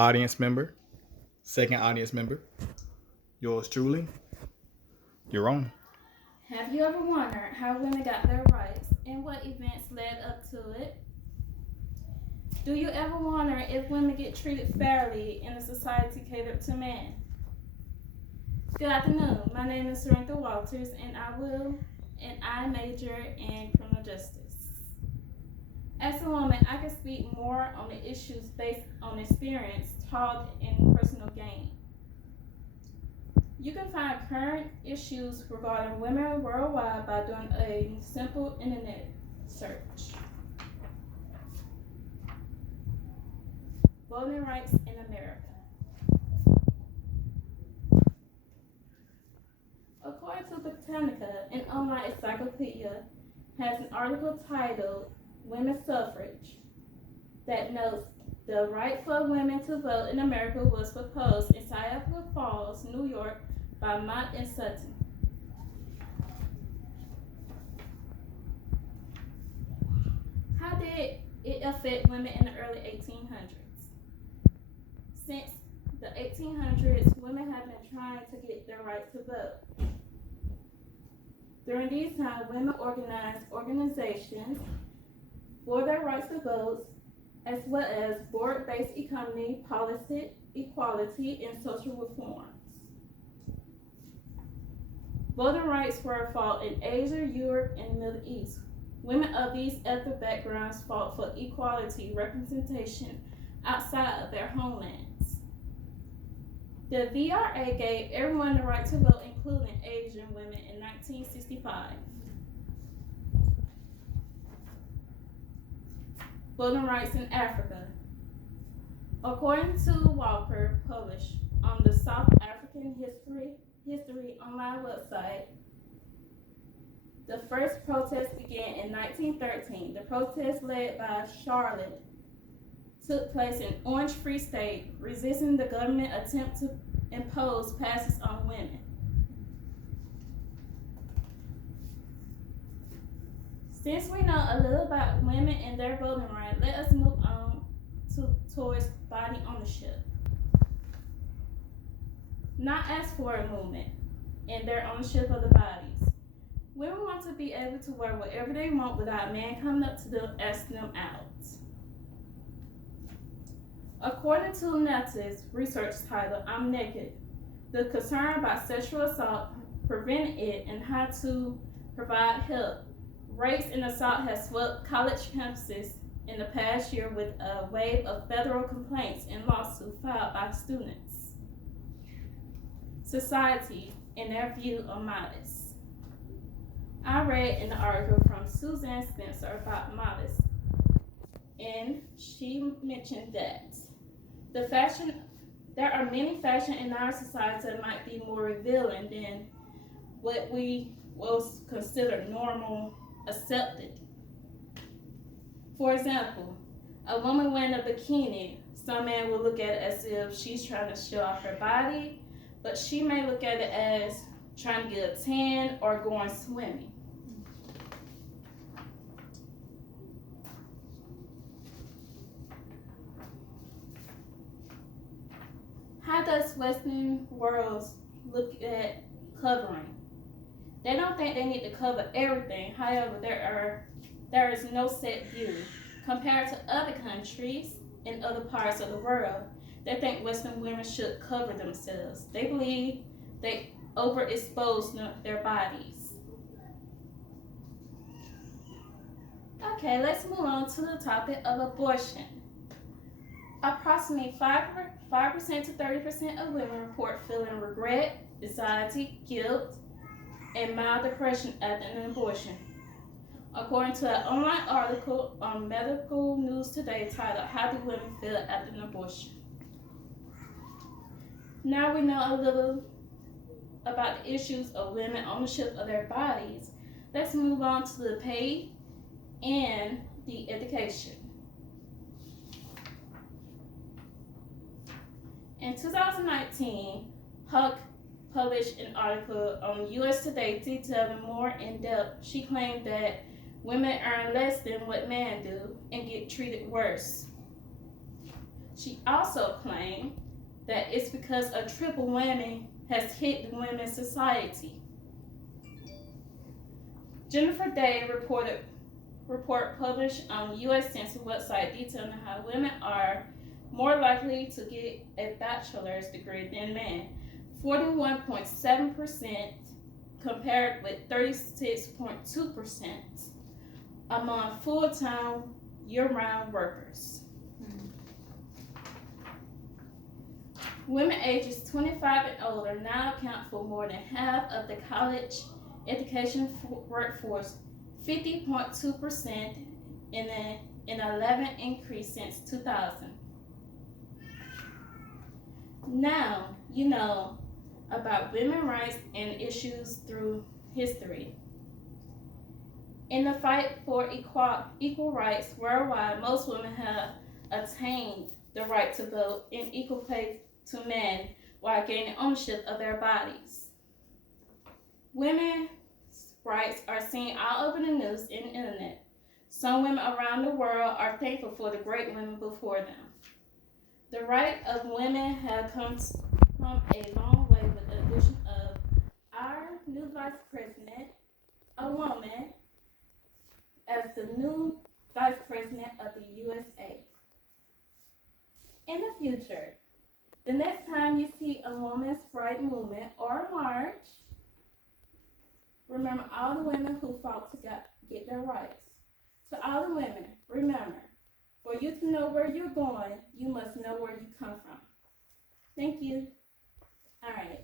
audience member, second audience member, yours truly, you're on. Have you ever wondered how women got their rights and what events led up to it? Do you ever wonder if women get treated fairly in a society catered to men? Good afternoon. My name is Sarantha Walters, and I major in criminal justice. As a woman, I can speak more on the issues based on experience taught in personal gain. You can find current issues regarding women worldwide by doing a simple internet search. Voting rights in America. According to Britannica, an online encyclopedia has an article titled Women's Suffrage that notes the right for women to vote in America was proposed in Niagara Falls, New York by Mott and Sutton. How did it affect women in the early 1800s? Since the 1800s, women have been trying to get their right to vote. During these times, women organized organizations for their rights to vote, as well as board-based economy, policy, equality, and social reforms. Voting rights were fought in Asia, Europe, and the Middle East. Women of these ethnic backgrounds fought for equality representation outside of their homelands. The VRA gave everyone the right to vote, including Asian women, in 1965. Voting rights in Africa. According to Walker, published on the South African History online website, the first protest began in 1913. The protest, led by Charlotte, took place in Orange Free State, resisting the government attempt to impose passes on women. Since we know a little about women and their voting rights, let us move on towards body ownership. Not ask for a movement and their ownership of the bodies. Women want to be able to wear whatever they want without a man coming up to them asking them out. According to Neta's research titled I'm Naked, the concern about sexual assault, preventing it, and how to provide help, rape and assault has swept college campuses in the past year with a wave of federal complaints and lawsuits filed by students. Society and their view of modest. I read an article from Suzanne Spencer about modest, and she mentioned that there are many fashion in our society that might be more revealing than what we will consider normal, accepted. For example, a woman wearing a bikini, some men will look at it as if she's trying to show off her body, but she may look at it as trying to get a tan or going swimming. How does Western world look at covering? They don't think they need to cover everything. However, there is no set view. Compared to other countries in other parts of the world, they think Western women should cover themselves. They believe they overexpose their bodies. Okay, let's move on to the topic of abortion. Approximately 5% to 30% of women report feeling regret, anxiety, guilt, and mild depression after an abortion. According to an online article on Medical News Today titled How Do Women Feel After an Abortion? Now we know a little about the issues of women ownership of their bodies. Let's move on to the pay and the education. In 2019, Huck published an article on US Today detailing more in depth. She claimed that women earn less than what men do and get treated worse. She also claimed that it's because a triple whammy has hit the women's society. Jennifer Day report published on U.S. Census website detailing how women are more likely to get a bachelor's degree than men, 41.7% compared with 36.2% among full-time year-round workers. Women ages 25 and older now account for more than half of the college education workforce, 50.2% in an 11 increase since 2000. Now you know about women's rights and issues through history. In the fight for equal rights worldwide, most women have attained the right to vote and equal pay to men while gaining ownership of their bodies. Women's rights are seen all over the news and the internet. Some women around the world are thankful for the great women before them. The rights of women have come a long way with the addition of our new vice president, a woman, as the new vice president of the USA. In the future, the next time you see a women's right movement or a march, remember all the women who fought to get their rights. To all the women, remember, for you to know where you're going, you must know where you come from. Thank you. All right.